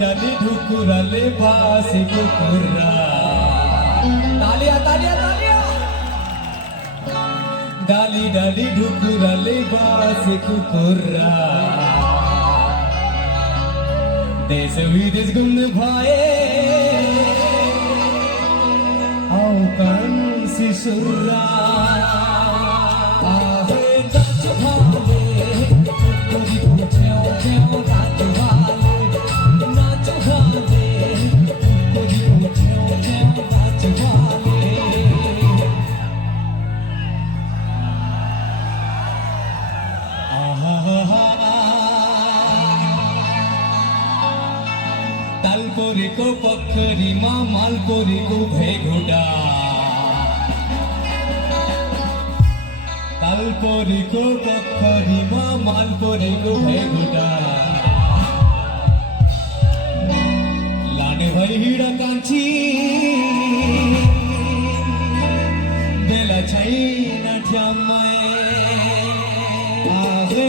डाली ढुकुराले बासी कुकुरा तालिया तालिया तालिया डाली डाली ढुकुराले बासी कुकुरा देश विदेश घुम्ने भए आउकान सिसुरा तालपोरीको पोखरीमा मालपोरीको भेगुडा तालपोरीको पोखरीमा मालपोरीको भेगुडा लाने भई हिँडा कान्छी बेला छैन ठ्याम्मै आगे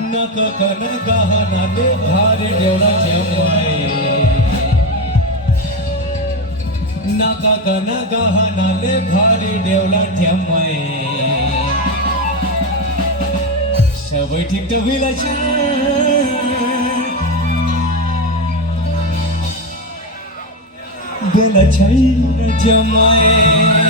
नककन गहनाले भर देउला ठ्याम्मै नककन गहनाले भर देउला ठ्याम्मै सबै ठिक त बिलाछ बेला छैन जम्मै